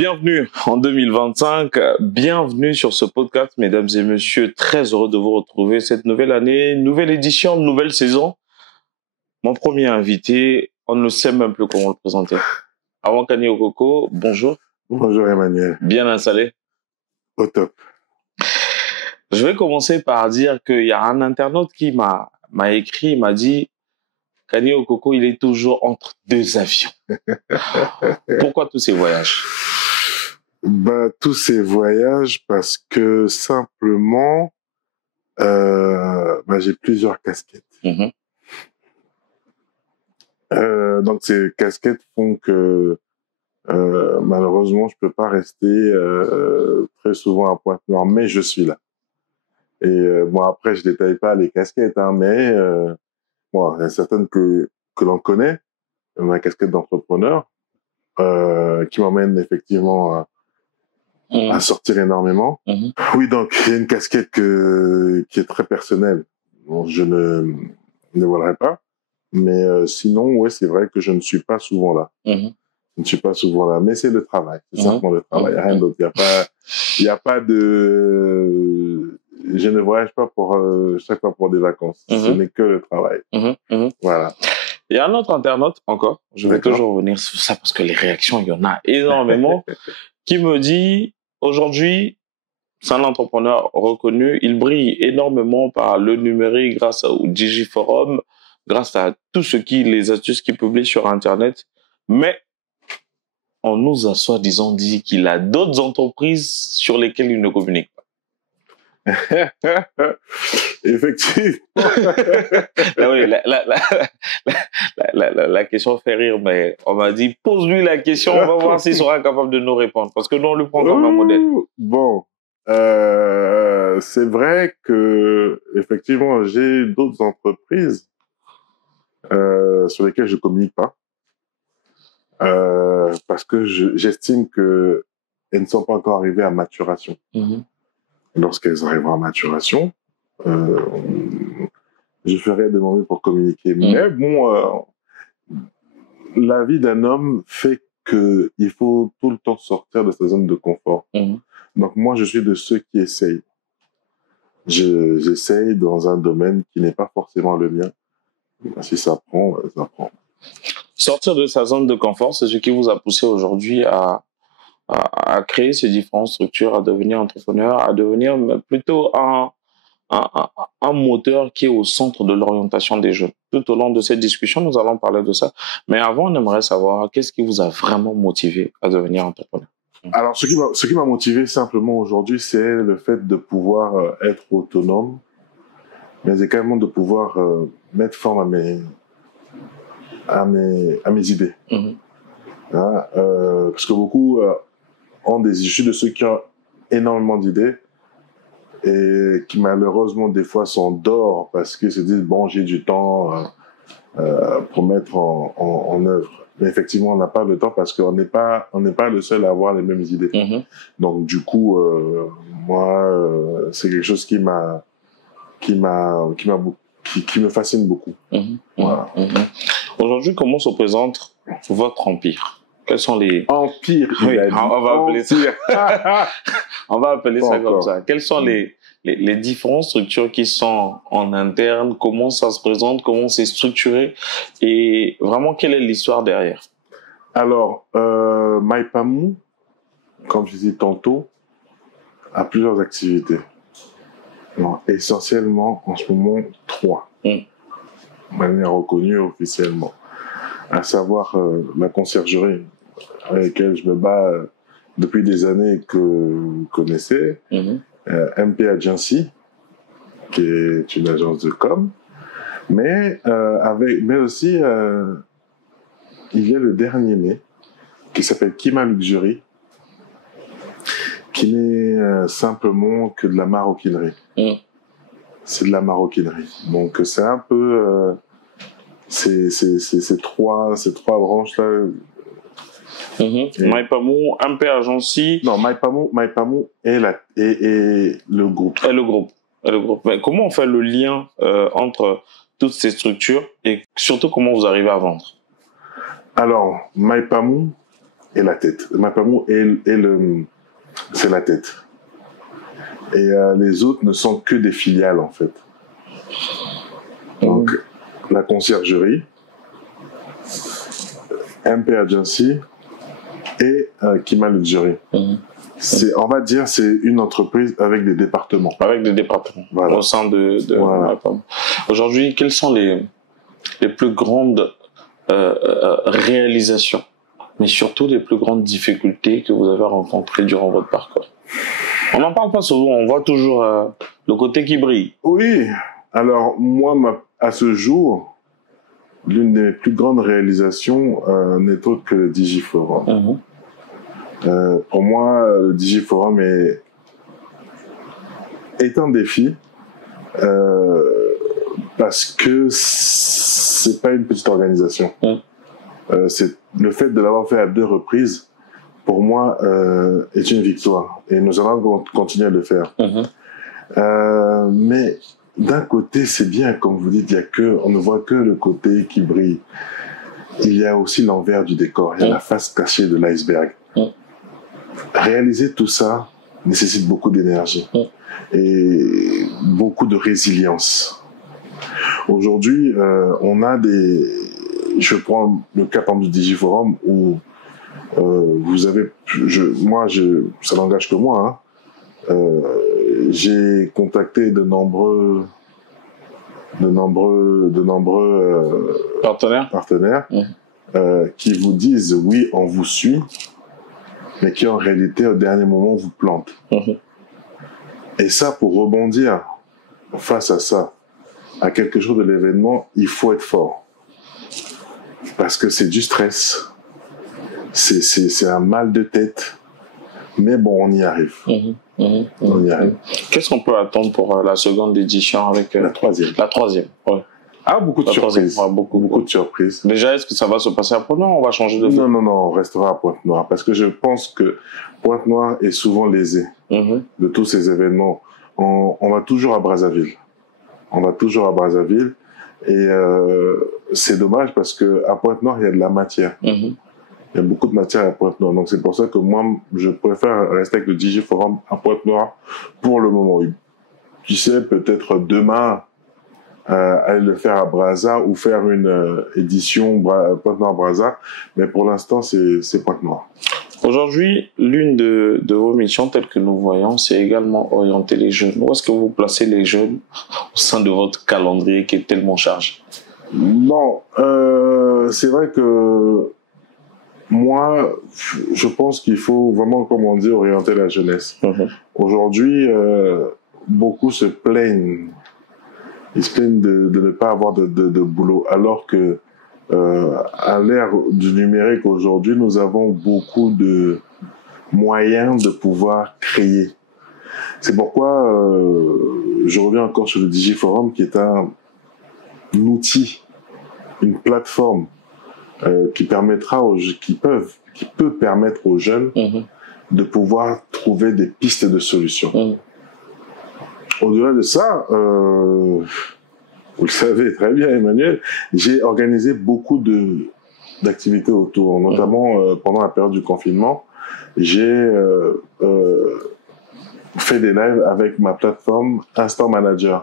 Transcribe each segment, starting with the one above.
Bienvenue en 2025, bienvenue sur ce podcast, mesdames et messieurs, très heureux de vous retrouver cette nouvelle année, nouvelle édition, nouvelle saison. Mon premier invité, on ne sait même plus comment le présenter. Avant Kani Okoko, bonjour. Bonjour Emmanuel. Bien installé. Au top. Je vais commencer par dire qu'il y a un internaute qui m'a écrit, il m'a dit Kani Okoko, il est toujours entre deux avions. Pourquoi tous ces voyages? Tous ces voyages parce que simplement, j'ai plusieurs casquettes. Mm-hmm. Donc ces casquettes font que malheureusement je peux pas rester très souvent à Pointe-Noire, mais je suis là. Et après je détaille pas les casquettes, mais il y a certaines que l'on connaît, ma casquette d'entrepreneur, qui m'emmène effectivement à sortir énormément. Mm-hmm. Oui, donc il y a une casquette qui est très personnelle. Bon, je ne dévoilerai pas, mais sinon, ouais, c'est vrai que je ne suis pas souvent là. Mm-hmm. Je ne suis pas souvent là, mais c'est le travail, c'est simplement le travail. Mm-hmm. Rien d'autre. Il y a pas de. Je ne voyage pas pour chaque fois pour des vacances. Mm-hmm. Ce n'est que le travail. Mm-hmm. Mm-hmm. Voilà. Il y a un autre internaute encore. Je vais toujours revenir sur ça parce que les réactions, il y en a énormément, qui me dit aujourd'hui, c'est un entrepreneur reconnu. Il brille énormément par le numérique grâce au Digiforum, grâce à tout les astuces qu'il publie sur Internet. Mais on nous a soi-disant dit qu'il a d'autres entreprises sur lesquelles il ne communique pas. Effectivement. Oui, la question fait rire, mais on m'a dit pose-lui la question, on va voir s'il sera capable de nous répondre, parce que nous on lui prend comme un modèle. Bon, c'est vrai que effectivement j'ai d'autres entreprises sur lesquelles je communique pas parce que j'estime que elles ne sont pas encore arrivées à maturation. Mm-hmm. Lorsqu'elles arriveront à maturation, je ferai de mon mieux pour communiquer. Mm-hmm. Mais bon, la vie d'un homme fait que il faut tout le temps sortir de sa zone de confort. Mm-hmm. Donc moi, je suis de ceux qui essayent. J'essaye dans un domaine qui n'est pas forcément le mien. Si ça prend, ça prend. Sortir de sa zone de confort, c'est ce qui vous a poussé aujourd'hui à créer ces différentes structures, à devenir entrepreneur, à devenir plutôt un moteur qui est au centre de l'orientation des jeunes. Tout au long de cette discussion, nous allons parler de ça. Mais avant, on aimerait savoir qu'est-ce qui vous a vraiment motivé à devenir entrepreneur? Alors, ce qui m'a motivé simplement aujourd'hui, c'est le fait de pouvoir être autonome, mais également de pouvoir mettre forme à mes idées. Mm-hmm. Parce que beaucoup ont des issues de ceux qui ont énormément d'idées et qui malheureusement des fois sont dehors parce qu'ils se disent bon, j'ai du temps pour mettre en œuvre. Mais effectivement, on n'a pas le temps parce qu'on n'est pas le seul à avoir les mêmes idées. Mm-hmm. Donc du coup, moi, c'est quelque chose qui me fascine beaucoup. Mm-hmm. Voilà. Mm-hmm. Aujourd'hui, comment se présente votre empire? Quels sont les... Empire, oui, on va appeler ça. On va appeler ça comme ça. Quelles sont les différentes structures qui sont en interne? Comment ça se présente? Comment c'est structuré? Et vraiment, quelle est l'histoire derrière? Alors, MyPamou, comme je disais tantôt, a plusieurs activités. Non, essentiellement, en ce moment, 3. De manière reconnue officiellement. À savoir la conciergerie, avec laquelle je me bats depuis des années que vous connaissez. MP Agency, qui est une agence de com. Mais aussi, il y a le dernier mai, qui s'appelle Kima Luxury, qui n'est simplement que de la maroquinerie. C'est de la maroquinerie. Donc c'est un peu ces trois branches-là. MyPamou, MP Agency. Non, MyPamou et le groupe. Et le groupe. Mais comment on fait le lien entre toutes ces structures et surtout comment vous arrivez à vendre? Alors, MyPamou, et la tête. Mapamou c'est la tête. Et les autres ne sont que des filiales, en fait. Donc, la conciergerie, MP Agency et Kima Luxury. On va dire, c'est une entreprise avec des départements. Avec des départements, voilà. Au sein de voilà. Aujourd'hui, quelles sont les plus grandes réalisations, mais surtout les plus grandes difficultés que vous avez rencontrées durant votre parcours? On n'en parle pas souvent, on voit toujours le côté qui brille. Oui, alors moi, à ce jour, l'une des plus grandes réalisations n'est autre que le Digiforum. Pour moi, le Digiforum est un défi parce que c'est pas une petite organisation. C'est le fait de l'avoir fait à 2 reprises, pour moi, est une victoire. Et nous allons continuer à le faire. Mais d'un côté, c'est bien, comme vous dites, on ne voit que le côté qui brille. Il y a aussi l'envers du décor, il y a la face cachée de l'iceberg. Réaliser tout ça nécessite beaucoup d'énergie et beaucoup de résilience. Aujourd'hui, on a je prends le cas par exemple du Digiforum où vous avez, ça n'engage que moi, j'ai contacté de nombreux partenaires qui vous disent oui, on vous suit, mais qui en réalité au dernier moment vous plantent. Et ça, pour rebondir face à ça, à quelque chose de l'événement, il faut être fort. Parce que c'est du stress, c'est un mal de tête, mais bon, on y arrive. On y arrive. Qu'est-ce qu'on peut attendre pour la seconde édition avec la troisième? La troisième, ouais. Ah, beaucoup de surprises. Beaucoup de surprises. Déjà, est-ce que ça va se passer à Pointe-Noire ou on va changer de ville? Non, on restera à Pointe-Noire parce que je pense que Pointe-Noire est souvent lésée de tous ces événements. On va toujours à Brazzaville. Et c'est dommage parce que à Pointe-Noire, il y a de la matière. Il y a beaucoup de matière à Pointe-Noire. Donc c'est pour ça que moi, je préfère rester avec le Digiforum à Pointe-Noire pour le moment. Tu sais, peut-être demain, aller le faire à Brazza ou faire une édition Pointe-Noire-Brazza. Mais pour l'instant, c'est Pointe-Noire. Aujourd'hui, l'une de vos missions, telles que nous voyons, c'est également orienter les jeunes. Où est-ce que vous placez les jeunes au sein de votre calendrier qui est tellement chargé? Non, c'est vrai que moi, je pense qu'il faut vraiment, comme on dit, orienter la jeunesse. Aujourd'hui, beaucoup se plaignent. Ils se plaignent de ne pas avoir de boulot, alors que à l'ère du numérique aujourd'hui, nous avons beaucoup de moyens de pouvoir créer. C'est pourquoi je reviens encore sur le Digiforum, qui est un outil, une plateforme qui peut permettre aux jeunes de pouvoir trouver des pistes de solutions. Au-delà de ça, vous le savez très bien, Emmanuel, j'ai organisé beaucoup d'activités autour, notamment pendant la période du confinement. J'ai fait des lives avec ma plateforme Instant Manager.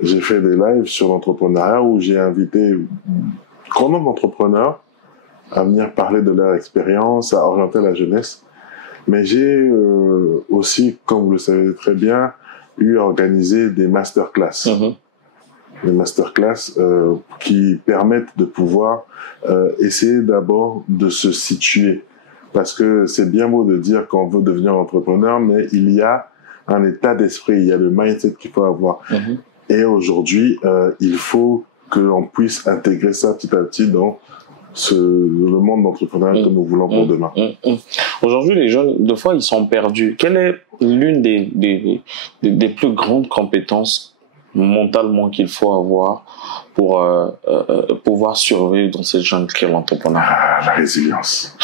J'ai fait des lives sur l'entrepreneuriat où j'ai invité grand nombre d'entrepreneurs à venir parler de leur expérience, à orienter la jeunesse. Mais j'ai aussi, comme vous le savez très bien, organisé des masterclass. Des masterclass qui permettent de pouvoir essayer d'abord de se situer. Parce que c'est bien beau de dire qu'on veut devenir entrepreneur, mais il y a un état d'esprit, il y a le mindset qu'il faut avoir. Et aujourd'hui, il faut que l'on puisse intégrer ça petit à petit dans le monde d'entrepreneuriat que nous voulons pour demain. Aujourd'hui, les jeunes, des fois, ils sont perdus. Quelle est l'une des plus grandes compétences mentalement qu'il faut avoir pour pouvoir survivre dans cette jungle qu'est l'entrepreneuriat? La résilience.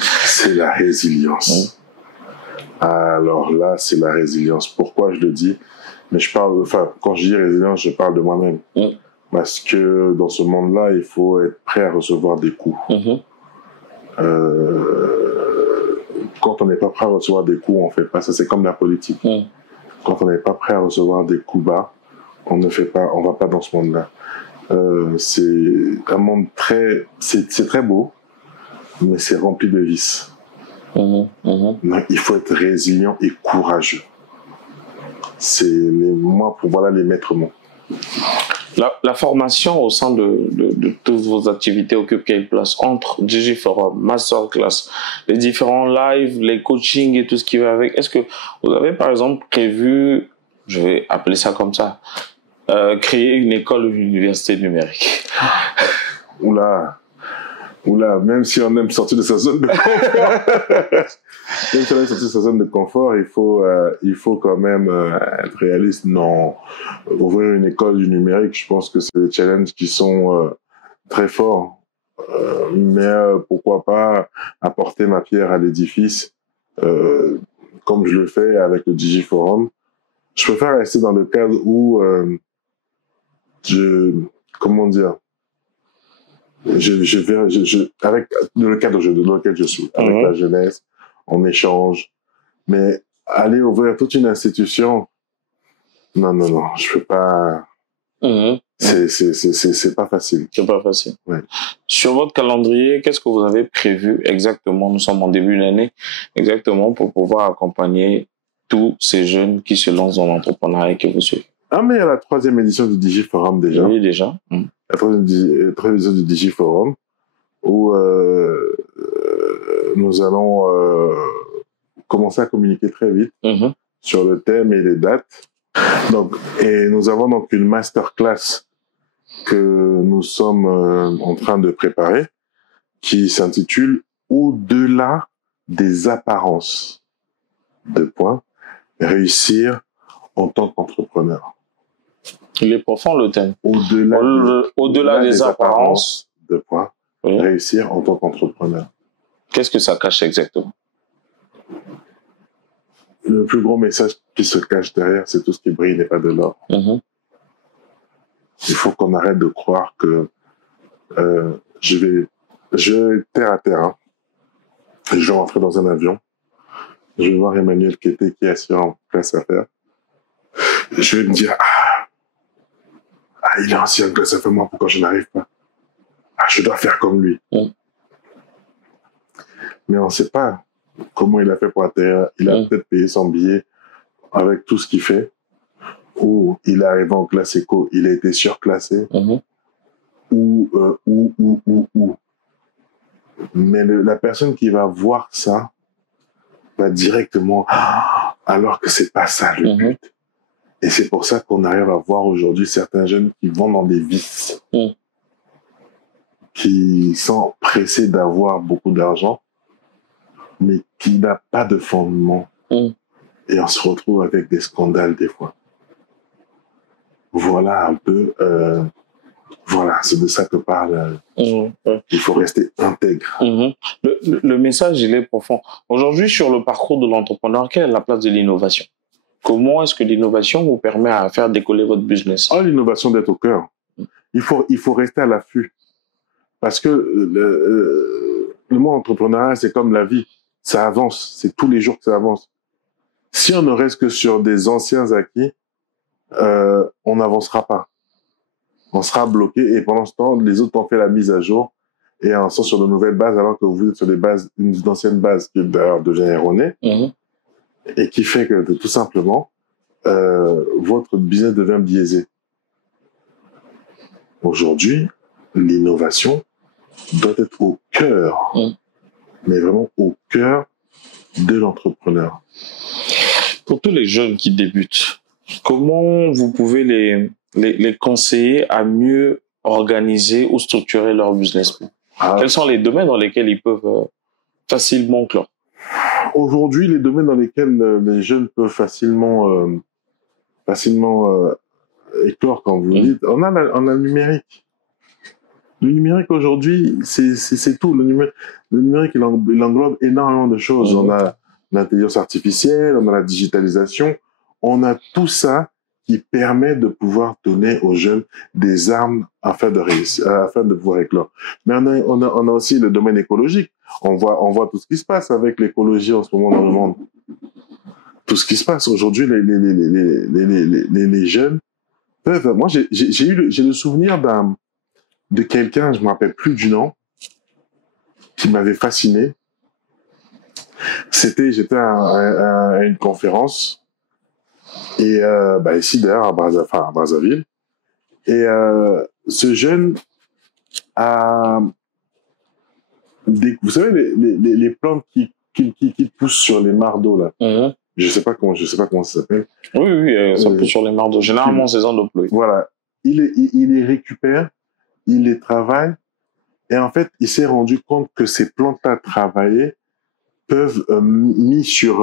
C'est la résilience. Alors là, c'est la résilience. Pourquoi je le dis? Mais quand je dis résilience, je parle de moi-même. Parce que dans ce monde-là, il faut être prêt à recevoir des coups. Quand on n'est pas prêt à recevoir des coups, on fait pas ça. C'est comme la politique. Quand on n'est pas prêt à recevoir des coups bas, on ne fait pas, on va pas dans ce monde-là. C'est un monde c'est très beau, mais c'est rempli de vices. Donc, il faut être résilient et courageux. Voilà les maîtres mots. La formation au sein de toutes vos activités occupe quelle place entre Digiforum, Masterclass, les différents lives, les coachings et tout ce qui va avec? Est-ce que vous avez par exemple prévu, je vais appeler ça comme ça, créer une école ou une université numérique? Oula, même si on aime sortir de sa zone de confort, il faut quand même être réaliste. Non, ouvrir une école du numérique, je pense que c'est des challenges qui sont très forts. Mais pourquoi pas apporter ma pierre à l'édifice, comme je le fais avec le Digiforum. Je préfère rester dans le cadre où comment dire, avec le cadre dans lequel je suis, avec la jeunesse, on échange, mais aller ouvrir toute une institution, non, je peux pas. C'est pas facile. C'est pas facile. Ouais. Sur votre calendrier, qu'est-ce que vous avez prévu exactement? Nous sommes en début d'année, exactement, pour pouvoir accompagner tous ces jeunes qui se lancent dans l'entrepreneuriat et qui vous suivent. Mais il y a la 3e édition du Digiforum déjà. Oui, déjà. La 3e édition du Digiforum, où nous allons commencer à communiquer très vite sur le thème et les dates. Donc, et nous avons donc une masterclass que nous sommes en train de préparer, qui s'intitule Au-delà des apparences. Réussir en tant qu'entrepreneur. Il est profond le thème. Au-delà des apparences. Réussir en tant qu'entrepreneur. Qu'est-ce que ça cache exactement? Le plus gros message qui se cache derrière, c'est tout ce qui brille n'est pas de l'or. Il faut qu'on arrête de croire que je vais terre à terre. Je vais rentrer dans un avion. Je vais voir Emmanuel Kété qui est assis en classe affaires. Je vais me dire, il est assis en classe affaires, moi, pourquoi je n'arrive pas? Je dois faire comme lui. Mais on ne sait pas comment il a fait pour atterrir. Il a peut-être payé son billet avec tout ce qu'il fait. Ou il est arrivé en classe éco, il a été surclassé. Ou. Mais la personne qui va voir ça va directement, alors que c'est pas ça le but. Et c'est pour ça qu'on arrive à voir aujourd'hui certains jeunes qui vont dans des vices, qui sont pressés d'avoir beaucoup d'argent, mais qui n'a pas de fondement. Et on se retrouve avec des scandales des fois. Voilà un peu, c'est de ça que parle. Il faut rester intègre. Le message, il est profond. Aujourd'hui, sur le parcours de l'entrepreneur, quelle est la place de l'innovation? Comment est-ce que l'innovation vous permet à faire décoller votre business? L'innovation d'être au cœur. Il faut rester à l'affût. Parce que le monde entrepreneurial, c'est comme la vie. Ça avance. C'est tous les jours que ça avance. Si on ne reste que sur des anciens acquis, on n'avancera pas. On sera bloqué et pendant ce temps, les autres ont fait la mise à jour et en sont sur de nouvelles bases alors que vous êtes sur une ancienne base qui d'ailleurs devient erronée et qui fait que tout simplement, votre business devient biaisé. Aujourd'hui, l'innovation doit être au cœur, mais vraiment au cœur de l'entrepreneur. Pour tous les jeunes qui débutent, comment vous pouvez les conseiller à mieux organiser ou structurer leur business? Quels sont les domaines dans lesquels ils peuvent facilement clore? Aujourd'hui, les domaines dans lesquels les jeunes peuvent facilement éclore, quand vous dites, on a le numérique. Le numérique aujourd'hui, c'est tout. Le numérique, il englobe énormément de choses. On a l'intelligence artificielle, on a la digitalisation, on a tout ça qui permet de pouvoir donner aux jeunes des armes afin de réussir, afin de pouvoir éclore. Mais on a aussi le domaine écologique. on voit tout ce qui se passe avec l'écologie en ce moment dans le monde. Tout ce qui se passe aujourd'hui, les jeunes peuvent. Moi, j'ai le souvenir de quelqu'un, je me rappelle plus du nom, qui m'avait fasciné. J'étais à une conférence et ici d'ailleurs à Brazzaville. Et ce jeune a vous savez les plantes qui poussent sur les mares d'eau là. Mm-hmm. Je sais pas comment ça s'appelle. Oui, ça pousse sur les mares d'eau. Généralement, en saison de pluie. Voilà. Il les récupère, il les travaille, et en fait, il s'est rendu compte que ces plantes-là travaillées peuvent mis sur,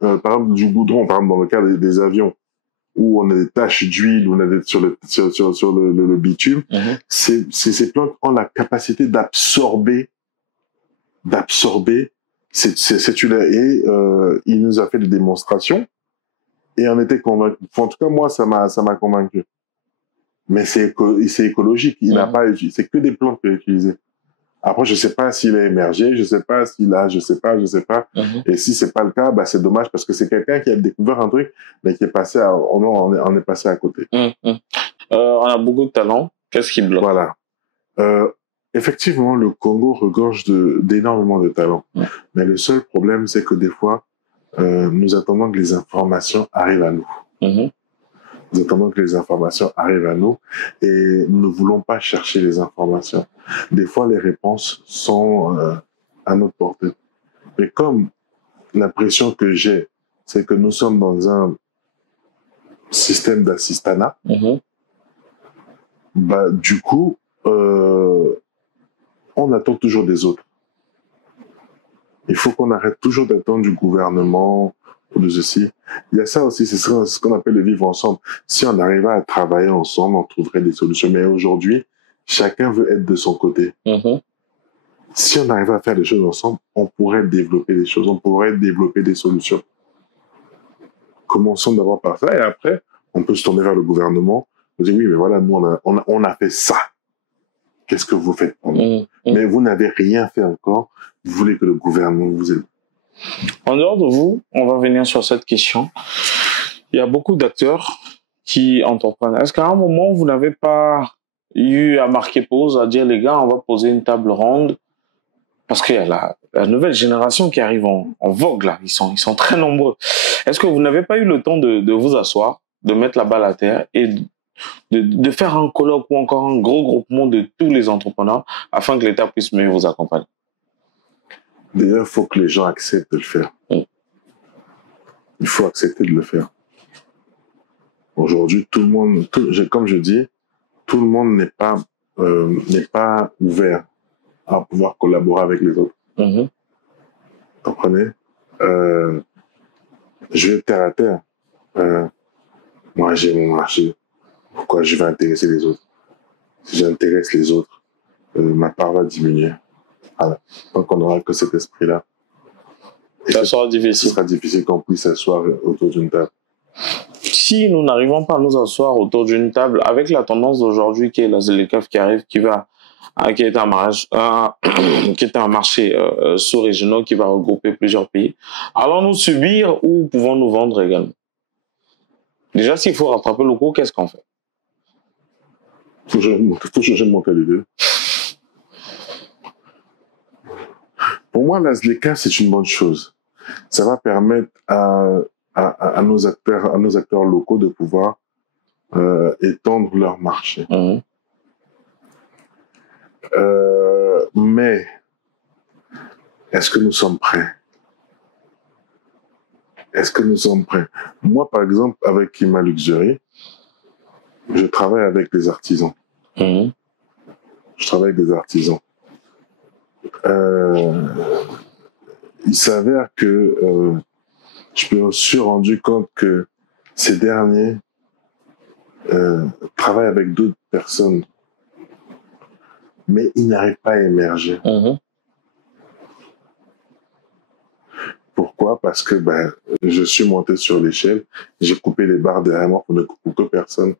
par exemple, du goudron, par exemple, dans le cas des avions, où on a des taches d'huile, où on a sur le bitume. Mm-hmm. Ces plantes ont la capacité d'absorber cette huile-là. Et il nous a fait des démonstrations, et on était convaincus. En tout cas, moi, ça m'a convaincu. Mais c'est écologique. Il n'a pas, c'est que des plantes qu'il a utilisées. Après, je sais pas s'il a émergé, je sais pas. Mm-hmm. Et si c'est pas le cas, c'est dommage parce que c'est quelqu'un qui a découvert un truc, mais qui est passé on est passé à côté. Mm-hmm. On a beaucoup de talent. Qu'est-ce qui bloque? Voilà. Effectivement, le Congo regorge d'énormément de talent. Mm-hmm. Mais le seul problème, c'est que des fois, nous attendons que les informations arrivent à nous. Mm-hmm. Nous attendons que les informations arrivent à nous et nous ne voulons pas chercher les informations. Des fois, les réponses sont à notre portée. Mais comme l'impression que j'ai, c'est que nous sommes dans un système d'assistanat, mm-hmm. Du coup, on attend toujours des autres. Il faut qu'on arrête toujours d'attendre du gouvernement ou de ceci. Il y a ça aussi, c'est ce qu'on appelle le vivre ensemble. Si on arrivait à travailler ensemble, on trouverait des solutions. Mais aujourd'hui, chacun veut être de son côté. Mm-hmm. Si on arrivait à faire des choses ensemble, on pourrait développer des choses, on pourrait développer des solutions. Commençons d'abord par ça et après, on peut se tourner vers le gouvernement. On dit oui, mais voilà, nous, on a fait ça. Qu'est-ce que vous faites pour nous? Mm-hmm. Mais vous n'avez rien fait encore. Vous voulez que le gouvernement vous aide. En dehors de vous, on va venir sur cette question. Il y a beaucoup d'acteurs qui entreprennent. Est-ce qu'à un moment, vous n'avez pas eu à marquer pause, à dire les gars, on va poser une table ronde parce qu'il y a la nouvelle génération qui arrive en vogue là, ils sont très nombreux. Est-ce que vous n'avez pas eu le temps de vous asseoir, de mettre la balle à terre et de faire un colloque ou encore un gros groupement de tous les entrepreneurs afin que l'État puisse mieux vous accompagner? Déjà, il faut que les gens acceptent de le faire. Il faut accepter de le faire. Aujourd'hui, tout le monde, comme je dis, tout le monde n'est pas ouvert à pouvoir collaborer avec les autres. Mm-hmm. Vous comprenez? Je vais terre à terre. Moi, j'ai mon marché. Pourquoi je vais intéresser les autres? Si j'intéresse les autres, ma part va diminuer. Voilà. Donc, on n'aura que cet esprit-là. Et ça sera difficile. Ce sera difficile qu'on puisse s'asseoir autour d'une table. Si nous n'arrivons pas à nous asseoir autour d'une table, avec la tendance d'aujourd'hui qui est la ZLECAf qui arrive, qui est un marché sous-régional qui va regrouper plusieurs pays, allons-nous subir ou pouvons-nous vendre également? Déjà, s'il faut rattraper le coup, qu'est-ce qu'on fait? Faut changer de mentalité. Pour moi, la ZLECAf, c'est une bonne chose. Ça va permettre à nos acteurs locaux de pouvoir étendre leur marché. Mmh. Mais est-ce que nous sommes prêts? Moi, par exemple, avec Kima Luxury, je travaille avec des artisans. Mmh. Il s'avère que je me suis rendu compte que ces derniers travaillent avec d'autres personnes, mais ils n'arrivent pas à émerger. Mmh. Pourquoi? Parce que je suis monté sur l'échelle, j'ai coupé les barres derrière moi pour que personne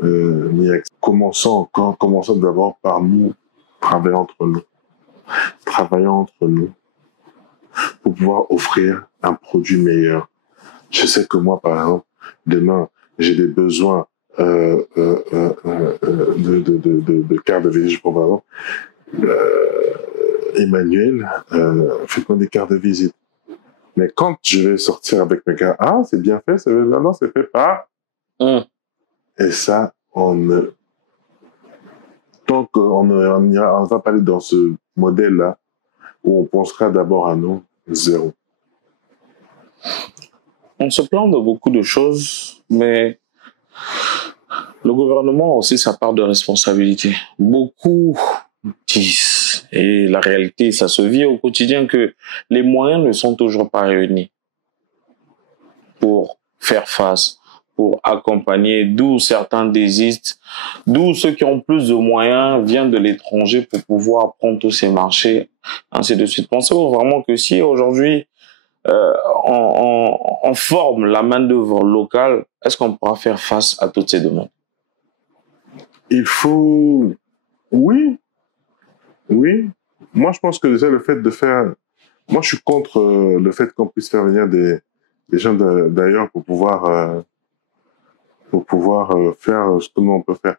n'y accède. Commençons d'abord par nous, travailler entre nous. travaillant entre nous pour pouvoir offrir un produit meilleur. Je sais que moi, par exemple, demain, j'ai des besoins de carte de visite, par exemple. Emmanuel, faites-moi des cartes de visite. Mais quand je vais sortir avec mes cartes, ah, c'est bien fait, non, c'est fait pas. Et ça, tant qu'on va pas aller dans ce modèle-là, où on pensera d'abord à nous, zéro. On se plaint de beaucoup de choses, mais le gouvernement a aussi sa part de responsabilité. Beaucoup disent, et la réalité, ça se vit au quotidien, que les moyens ne sont toujours pas réunis pour faire face, pour accompagner, d'où certains désistent, d'où ceux qui ont plus de moyens viennent de l'étranger pour pouvoir prendre tous ces marchés, ainsi de suite. Pensez-vous vraiment que si aujourd'hui on forme la main-d'œuvre locale, est-ce qu'on pourra faire face à toutes ces demandes? Il faut... Oui. Moi, je pense que déjà, le fait de faire... Moi, je suis contre le fait qu'on puisse faire venir des gens d'ailleurs pour pouvoir faire ce que nous, on peut faire.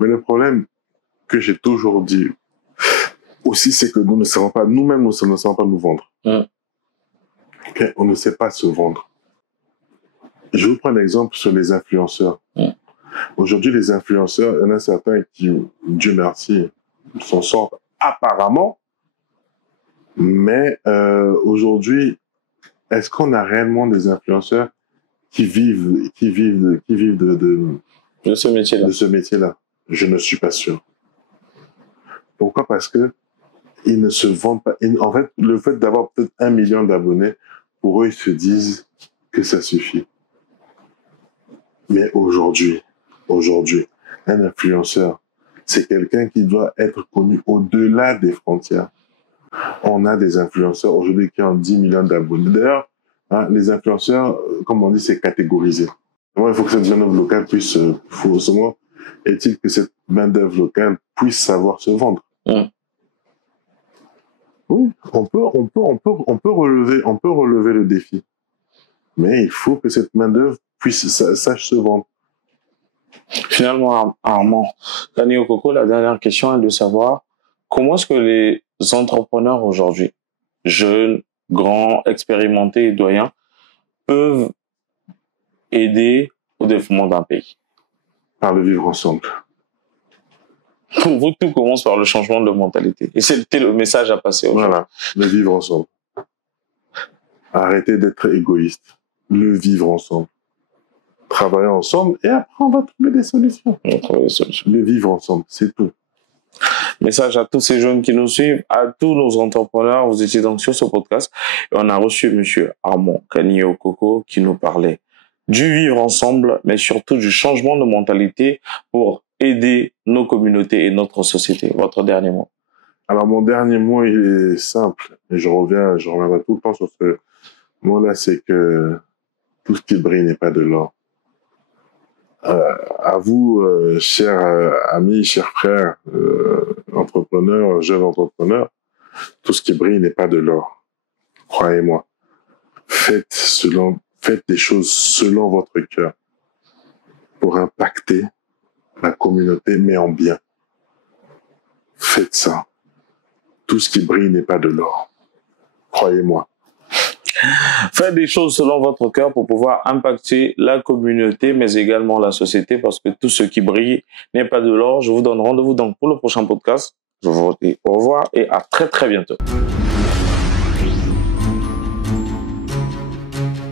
Mais le problème que j'ai toujours dit aussi, c'est que nous ne savons pas, nous-mêmes, nous ne savons pas nous vendre. Okay? On ne sait pas se vendre. Je vous prends un exemple sur les influenceurs. Aujourd'hui, les influenceurs, il y en a certains qui, Dieu merci, s'en sortent apparemment. Mais aujourd'hui, est-ce qu'on a réellement des influenceurs qui vivent de ce métier-là? Je ne suis pas sûr. Pourquoi? Parce que ils ne se vendent pas. En fait, le fait d'avoir peut-être 1 million d'abonnés, pour eux, ils se disent que ça suffit. Mais aujourd'hui, un influenceur, c'est quelqu'un qui doit être connu au-delà des frontières. On a des influenceurs aujourd'hui qui ont 10 millions d'abonnés. D'ailleurs, les influenceurs, comme on dit, c'est catégorisé. Moi, il faut que cette main-d'œuvre locale puisse, forcément, est-il que cette main-d'œuvre locale puisse savoir se vendre. Oui, on peut relever le défi. Mais il faut que cette main-d'œuvre sache se vendre. Finalement, Armand Kani Okoko, la dernière question est de savoir comment est-ce que les entrepreneurs aujourd'hui, jeunes, grands, expérimentés et doyens, peuvent aider au développement d'un pays? Par le vivre ensemble. Pour vous, tout commence par le changement de mentalité. Et c'était le message à passer aujourd'hui. Voilà, le vivre ensemble. Arrêtez d'être égoïste. Le vivre ensemble. Travailler ensemble et après on va trouver des solutions. Le vivre ensemble, c'est tout. Message à tous ces jeunes qui nous suivent, à tous nos entrepreneurs. Vous étiez donc sur ce podcast et on a reçu monsieur Armand Kani Okoko qui nous parlait du vivre ensemble, mais surtout du changement de mentalité pour aider nos communautés et notre société. Votre dernier mot? Alors mon dernier mot, il est simple et je reviendrai tout le temps sur ce mot-là, c'est que tout ce qui brille n'est pas de l'or. À vous, chers amis, chers frères, entrepreneurs, jeunes entrepreneurs, tout ce qui brille n'est pas de l'or. Croyez-moi. Faites des choses selon votre cœur pour impacter la communauté, mais en bien. Faites ça. Tout ce qui brille n'est pas de l'or. Croyez-moi. Faites des choses selon votre cœur pour pouvoir impacter la communauté, mais également la société, parce que tout ce qui brille n'est pas de l'or. Je vous donne rendez-vous donc pour le prochain podcast. Je vous dis au revoir et à très très bientôt.